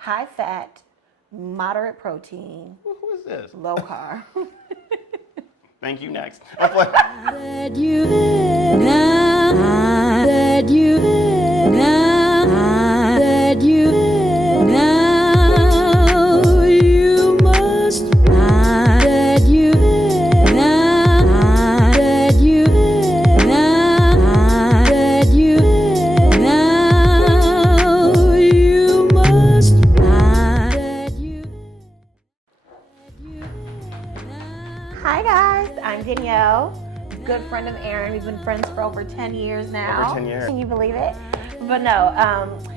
high fat, moderate protein. Who is this? Low carb. Thank you, next. Hi guys, I'm Danielle, good friend of Aaron. We've been friends for over 10 years now. Over 10 years. Can you believe it? But no,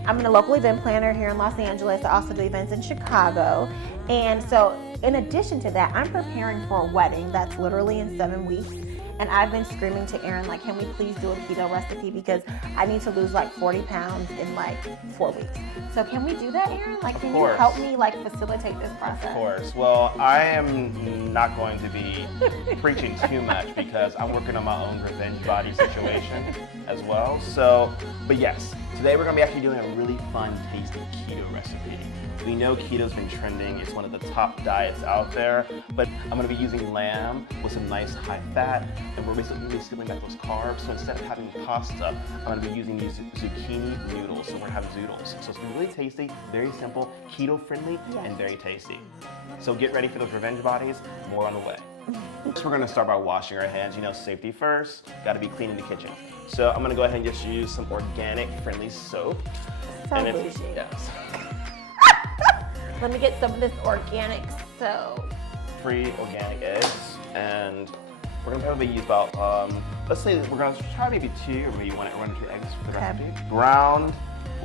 I'm a local event planner here in Los Angeles. I also do events in Chicago. And so in addition to that, I'm preparing for a wedding that's literally in 7 weeks. And I've been screaming to Aaron, like, can we please do a keto recipe? Because I need to lose like 40 pounds in like 4 weeks. So can we do that, Aaron? Like, can you help me like facilitate this process? Of course. Well, I am not going to be preaching too much because I'm working on my own revenge body situation as well. So, but yes, today we're going to be actually doing a really fun, tasty keto recipe. We know keto's been trending. It's one of the top diets out there, but I'm gonna be using lamb with some nice high fat, and we're basically stealing back those carbs. So instead of having pasta, I'm gonna be using these zucchini noodles. So we're gonna have zoodles. So it's really tasty, very simple, keto friendly, and very tasty. So get ready for those revenge bodies, more on the way. So we're gonna start by washing our hands. You know, safety first, gotta be clean in the kitchen. So I'm gonna go ahead and just use some organic friendly soap. So bougie. Yes. Let me get some of this organic soap. 3 organic eggs, and we're gonna probably use about, let's say we're gonna try maybe 2 or maybe 1 or 2 eggs for the recipe. Ground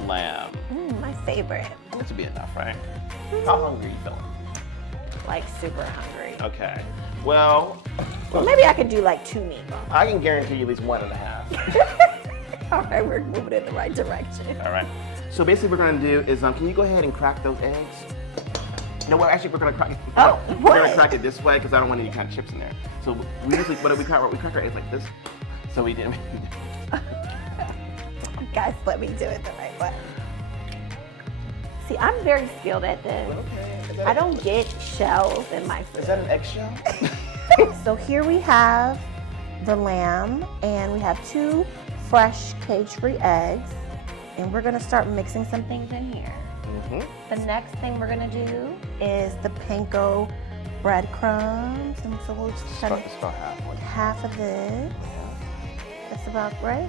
lamb. My favorite. This would be enough, right? How hungry are you feeling? Like super hungry. Okay. Well, Maybe I could do like 2 meatballs. I can guarantee you at least 1.5. All right, we're moving in the right direction. All right. So basically what we're gonna do is, can you go ahead and crack those eggs? No, well, actually, we're gonna crack it. We're gonna crack it this way because I don't want any kind of chips in there. So we usually, we crack our eggs like this. So we didn't. Guys, let me do it the right way. See, I'm very skilled at this. Okay. I don't get shells in my food. Is that an eggshell? So here we have the lamb, and we have 2 fresh cage-free eggs, and we're gonna start mixing some things in here. The next thing we're gonna do is the panko breadcrumbs, and so we'll just kind of about half of this. That's about right.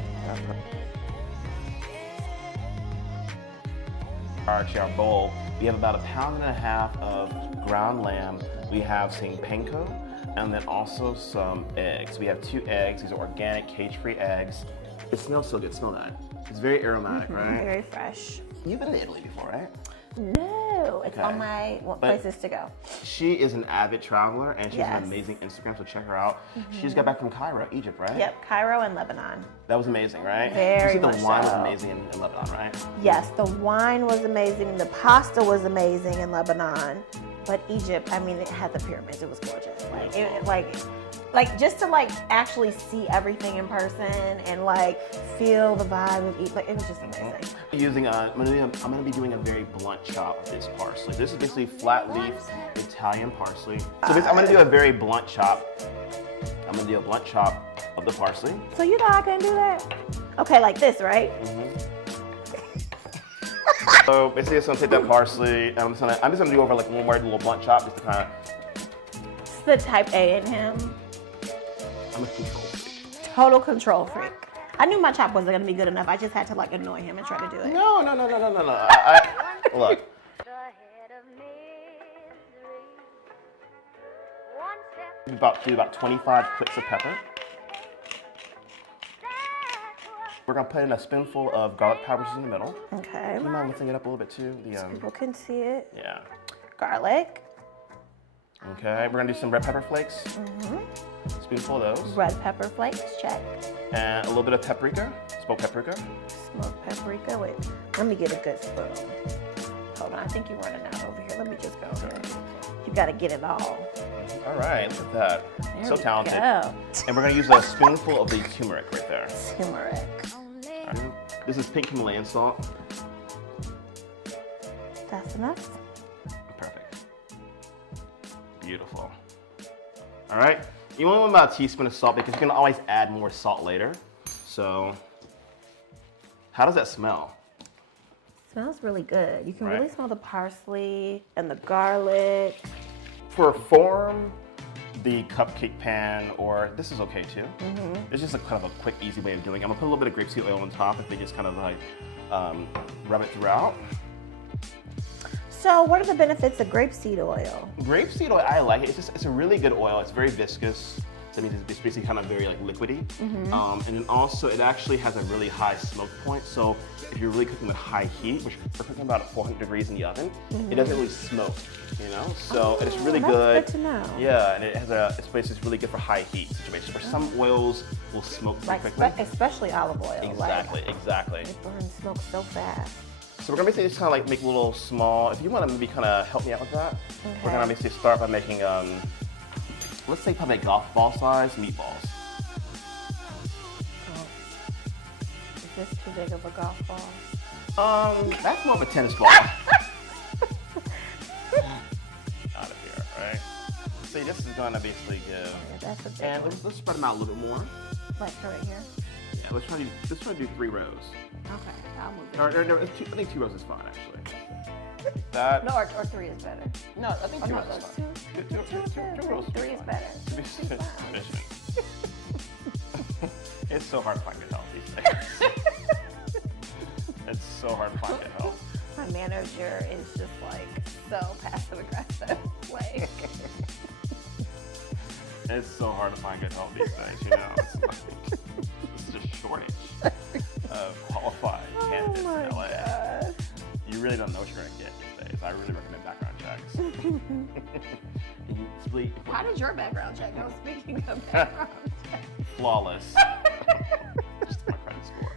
Actually, our bowl, we have about 1.5 pounds of ground lamb. We have some panko, and then also some eggs. We have 2 eggs. These are organic, cage-free eggs. It smells so good. Smell that. It's very aromatic, right? Very fresh. You've been to Italy before, right? No, it's on my places to go. She is an avid traveler, and she has an amazing Instagram, so check her out. She just got back from Cairo, Egypt, right? Yep, Cairo and Lebanon. That was amazing, right? Very you much see the wine so. was amazing in Lebanon, right? Yes, the wine was amazing. The pasta was amazing in Lebanon. But Egypt, I mean, it had the pyramids. It was gorgeous. Like just to like actually see everything in person and like feel the vibe of Egypt. Like, it was just amazing. I'm gonna be doing a very blunt chop of this parsley. This is basically flat leaf Italian parsley. So basically, I'm gonna do a very blunt chop. I'm gonna do a blunt chop of the parsley. So you thought I couldn't do that? Okay, like this, right? So basically, I'm just gonna take that parsley, and I'm just gonna do over like one more little blunt chop, just to kind of. It's the type A in him. I'm a control freak. Total control freak. I knew my chop wasn't gonna be good enough. I just had to like annoy him and try to do it. No. Look. Do about 25 clicks of pepper. We're gonna put in a spoonful of garlic powder in the middle. Okay. Do you mind lifting it up a little bit too? People can see it. Yeah. Garlic. Okay, we're gonna do some red pepper flakes. Spoonful of those. Red pepper flakes, check. And a little bit of paprika, smoked paprika. Smoked paprika, wait. Let me get a good spoon. Hold on, I think you're running out over here. Let me just go here. You gotta get it all. All right, look at that. There so we talented. go. And we're gonna use a spoonful of the turmeric right there. Turmeric. Right. This is pink Himalayan salt. That's enough. Perfect. Beautiful. All right. You only want about a teaspoon of salt because you can always add more salt later. So, how does that smell? Smells really good. You can Right. really smell the parsley and the garlic. For form, the cupcake pan, or this is okay too. It's just a kind of a quick, easy way of doing it. I'm gonna put a little bit of grapeseed oil on top if they just kind of like rub it throughout. So what are the benefits of grapeseed oil? Grapeseed oil, I like it. It's a really good oil. It's very viscous. That means it's basically kind of very like liquidy. And then also it actually has a really high smoke point. So if you're really cooking with high heat, which we're cooking about 400 degrees in the oven, it doesn't really smoke, you know? So and it's really that's good. good to know. Yeah, and it's basically really good for high heat situations where some oils will smoke very Like quickly. especially olive oil. Exactly, exactly. It burns smoke so fast. So we're gonna basically just kind of like make a little small, if you wanna maybe kind of help me out with that, we're gonna basically start by making, let's say probably golf ball size meatballs. Oh. Is this too big of a golf ball? That's more of a tennis ball. Out of here, right? See, this is gonna basically give, Yeah, that's a big and one. let's spread them out a little bit more. Like right here? Yeah, let's try to do 3 rows. Okay, I'll move it. Or, I think 2 rows is fine actually. Like that. No, or 3 is better. No, I think 2 no, rows is that's fine. Two rows is 3 is fine. better. Sufficient. It's so hard to find good help these days. It's so hard to find good help. My manager is just like so passive aggressive. Like, It's so hard to find good help these days, you know. It's like, it's just a shortage of qualified candidates in LA. God. You really don't know what you're gonna get these days. I really recommend background checks. It's really How did your background check go? Speaking of background check. flawless. Just my credit score.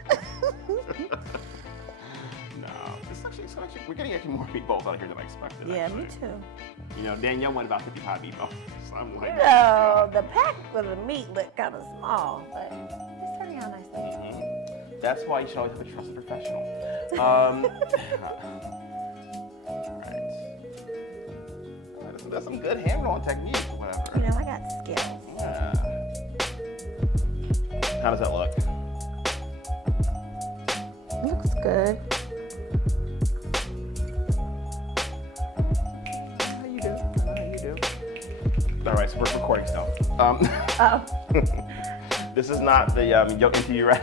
No, it's actually we're getting actually more meatballs out here than I expected. Yeah, actually. me too. You know, Danielle went about 55 meatballs. So I'm like, No, the pack of the meat looked kind of small, but it's turning out nicely. That's why you should always have a trusted professional. Right. That's some good hand rolling technique, whatever. You know, I got skills. Yeah. How does that look? Looks good. How you do? I know how you do. All right, so we're recording still. Oh, This is not the yolk interview, right?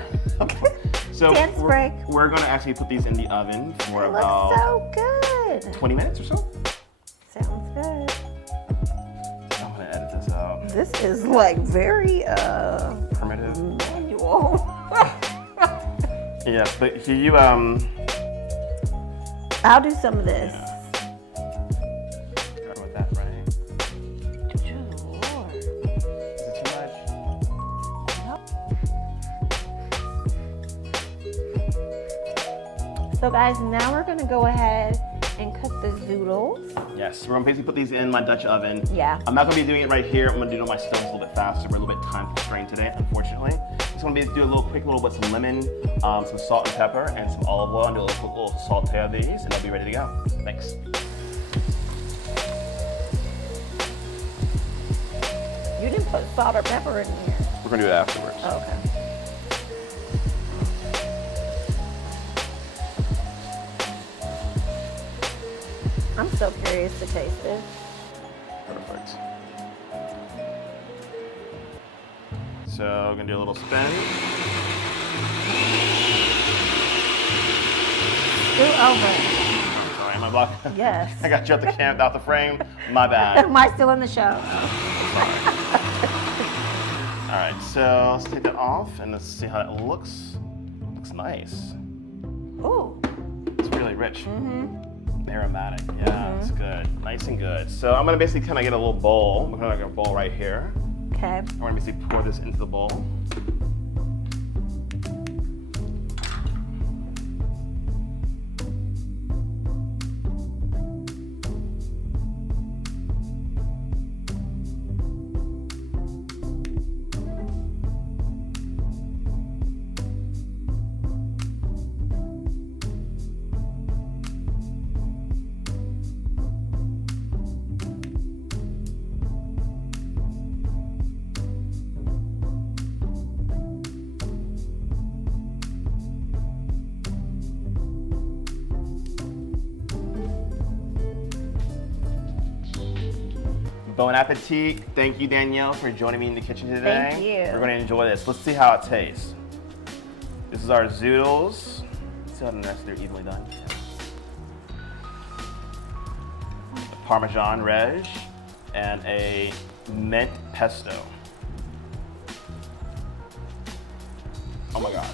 So dance break. we're gonna actually put these in the oven for It about looks so good. 20 minutes or so. Sounds good. I'm gonna edit this out. This is like very Primitive. manual. Yeah, but here you I'll do some of this. Start with that, right? Good Lord. Is it too much? So guys, now we're gonna go ahead and cook the zoodles. Yes, we're gonna basically put these in my Dutch oven. Yeah. I'm not gonna be doing it right here. I'm gonna do it on my stove a little bit faster. We're a little bit time constrained today, unfortunately. Just gonna do a little quick little with some lemon, some salt and pepper, and some olive oil, and do a little sauté of these, and they'll be ready to go. Thanks. You didn't put salt or pepper in here. We're gonna do it afterwards. Oh, okay. I'm so curious to taste this. Perfect. So we're gonna do a little spin. Scoot over. Sorry, am I blocking? Yes. I got you out the frame. My bad. Am I still in the show? All right, so let's take that off and let's see how it looks. Looks nice. Ooh. It's really rich. Aromatic. Yeah, it's good. Nice and good. So I'm gonna basically kind of get a little bowl. We're gonna get a bowl right here. Okay. We're gonna basically pour this into the bowl. Bon appetit. Thank you, Danielle, for joining me in the kitchen today. Thank you. We're gonna enjoy this. Let's see how it tastes. This is our zoodles. See how nice they're evenly done. The Parmesan Reg and a mint pesto. Oh my God.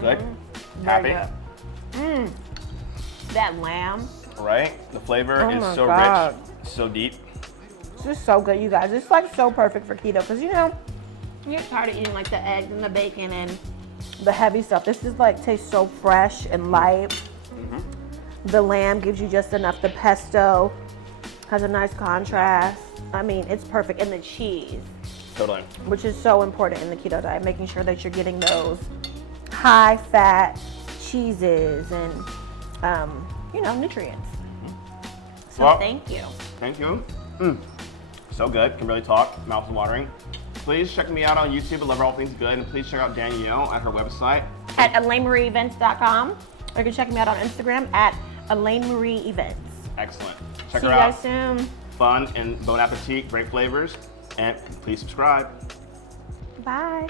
Good? Happy? That lamb. Right? The flavor Oh is my so God. rich, so deep. It's just so good, you guys. It's like so perfect for keto because, you know, you get tired of eating like the eggs and the bacon and the heavy stuff. This is like tastes so fresh and light. The lamb gives you just enough. The pesto has a nice contrast. I mean, it's perfect. And the cheese, Totally. which is so important in the keto diet, making sure that you're getting those high fat cheeses and, you know, nutrients. So Well, thank you. Thank you. So good. Can really talk. Mouth is watering. Please check me out on YouTube. I love all things good. And please check out Danielle at her website. At ElaineMarieEvents.com. Or you can check me out on Instagram at ElaineMarieEvents. Excellent. Check See her you out. guys soon. Fun and bon appetit. Great flavors. And please subscribe. Bye.